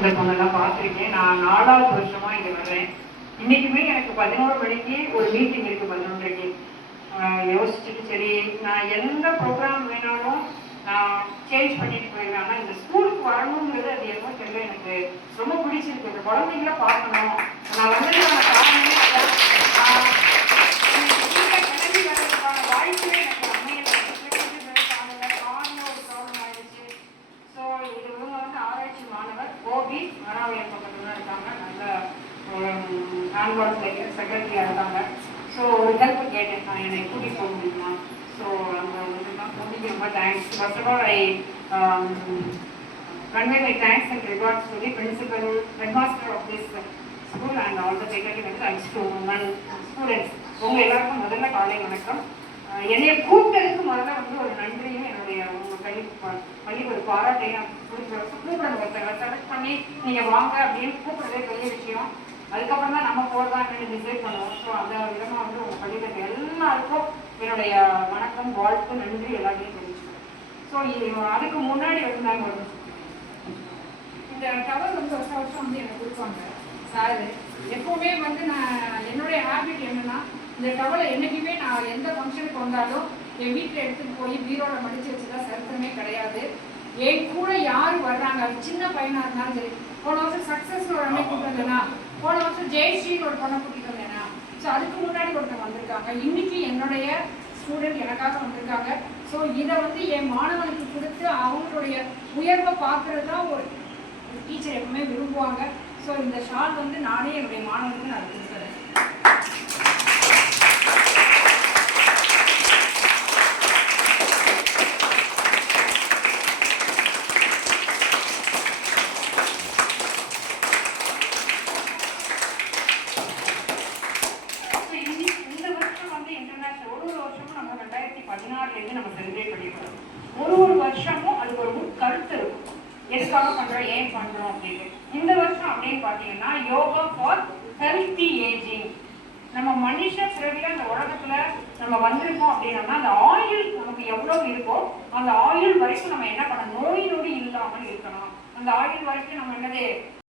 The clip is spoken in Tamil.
இந்த பொண்ணெல்லாம் பார்த்துருக்கேன். நான் 4வது வருஷமா இங்கே வர்றேன். இன்னைக்குமே எனக்கு 11 மணிக்கு ஒரு மீட்டிங் இருக்கு. 11:30க்கு யோசிச்சுட்டு சரி நான் எந்த ப்ரோக்ராம் வேணாலும் நான் சேஞ்ச் பண்ணிட்டு போயிடுவேன். ஆனால் இந்த ஸ்கூலுக்கு வரணுங்கிறது அது என்னமோ தெரியல, எனக்கு ரொம்ப பிடிச்சிருக்கு. இந்த குழந்தைங்கள பார்க்கணும். நான் வந்ததுக்கான காரணமே கிளம்பி வர்றதுக்கான வாய்ப்பே எனக்கு அமையலை. காரணம் ஒரு ப்ராப்ளம் ஆயிடுச்சு. ஸோ இது இவங்க வந்து ஆராய்ச்சி மாணவர் கோபி மராவியர் பக்கத்துல தான் இருக்காங்க. நல்ல ஆன்வார்ட் செக்ரட்டரியாக இருக்காங்க. ஸோ ஒரு ஹெல்ப் கேட்டேன், நான் என்னை கூட்டிகிட்டு போக முடியுமா? ஸோ அங்கே வந்து நான் கூட்டிகிட்டு ரொம்ப thanks. First of all I convey my thanks and regards to the principal, headmaster of this school and all the faculty members and students. உங்கள் எல்லாருக்கும் முதல்ல காலை வணக்கம். என்னைய கூப்பிட்டதுக்கு முதல்ல வந்து ஒரு நன்றியும் என்னுடைய உங்கள் பள்ளிக்கு ஒரு பாராட்டையும் கூப்பிடணும். ஒருத்தரை செலக்ட் பண்ணி நீங்கள் வாங்க அப்படின்னு கூப்பிடுறதே பெரிய விஷயம். அதுக்கப்புறம் தான் நம்ம போகிறதான்னு டிசைட் பண்ணுவோம். ஸோ அந்த விதமாக வந்து உங்கள் பள்ளிக்கு எல்லாருக்கும் என்னுடைய வணக்கம், வாழ்த்து, நன்றி எல்லாத்தையும் தெரிவிச்சுக்கிறேன். ஸோ அதுக்கு முன்னாடி வந்து நாங்கள் இந்த டவர் வந்து வருஷம் வந்து எனக்கு கொடுப்பாங்க சார். எப்போவுமே வந்து நான் என்னுடைய ஹேபிட் என்னென்னா, இந்த டவலை என்றைக்குமே நான் எந்த ஃபங்க்ஷனுக்கு வந்தாலும் என் வீட்டில் எடுத்துகிட்டு போய் பீரோவில் மடித்து வச்சுதான் சரித்திரமே கிடையாது. என் கூட யார் வர்றாங்க, அது சின்ன பையனாக இருந்தாலும் சரி. போன வருஷம் சக்ஸஸ்னு ஒரு அன்னை கூப்பிட்டு வந்தேன்னா, போன வருஷம் ஜெயஸ்ரீன்னு ஒரு பொண்ணை கூட்டிகிட்டு வந்தேன்னா, ஸோ அதுக்கு முன்னாடி ஒருத்தர் வந்திருக்காங்க. இன்னைக்கு என்னுடைய ஸ்டூடெண்ட் எனக்காக வந்திருக்காங்க. ஸோ இதை வந்து என் மாணவனுக்கு கொடுத்து அவங்களுடைய உயர்வை பார்க்கறது தான் ஒரு டீச்சர் எப்பவுமே விரும்புவாங்க. ஸோ இந்த ஷால் வந்து நானே என்னுடைய மாணவனுக்கு நான் கொடுக்குறேன். நம்ம 2016 நம்ம செலிப்ரேட் பண்ணிருக்கோம். ஒரு வருஷமும் அதுக்கு ஒரு கருத்து இருக்கும், எதுக்காக பண்றோம், ஏன் பண்றோம் அப்படின்னு. இந்த வருஷம் அப்படின்னு பாத்தீங்கன்னா யோகா ஃபார் ஹெல்த்தி ஏஜிங். நம்ம மனுஷ பிறவில இந்த உலகத்துல நம்ம வந்திருக்கோம் அப்படின்னா அந்த ஆயுள் நமக்கு எவ்வளவு இருக்கோ அந்த ஆயுள் வரைக்கும் நம்ம என்ன பண்ணணும், நோய் நொடி இல்லாமல் இருக்கணும். அந்த ஆயுள் வரைக்கும் நம்ம என்னது